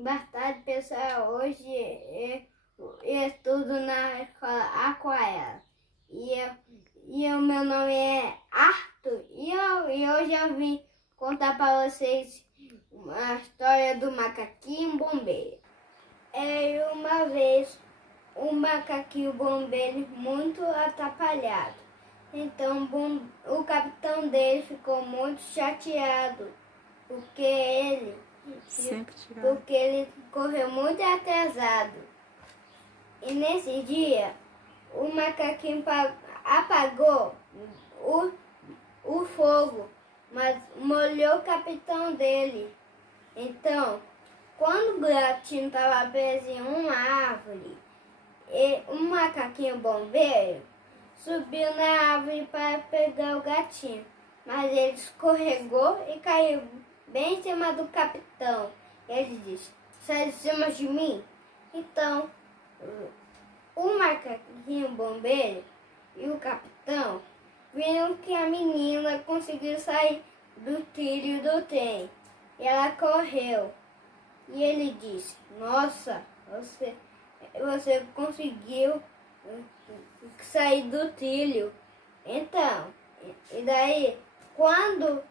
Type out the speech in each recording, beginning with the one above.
Boa tarde, pessoal. Hoje eu estudo na escola Aquarela. Meu nome é Arthur. E hoje eu vim contar para vocês uma história do macaquinho bombeiro. Uma vez, um macaquinho bombeiro muito atrapalhado. Então, o capitão dele ficou muito chateado, porque ele correu muito atrasado. E nesse dia, o macaquinho apagou o fogo, mas molhou o capitão dele. Então, quando o gatinho estava preso em uma árvore, um macaquinho bombeiro subiu na árvore para pegar o gatinho, mas ele escorregou e caiu bem em cima do capitão. Ele disse: sai de cima de mim. Então, o macaquinho bombeiro e o capitão viram que a menina conseguiu sair do trilho do trem. E ela correu. E ele disse: nossa, você conseguiu sair do trilho. Então, e daí, quando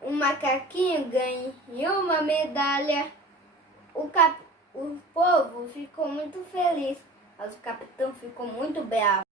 o macaquinho ganhou uma medalha, o povo ficou muito feliz, mas o capitão ficou muito bravo.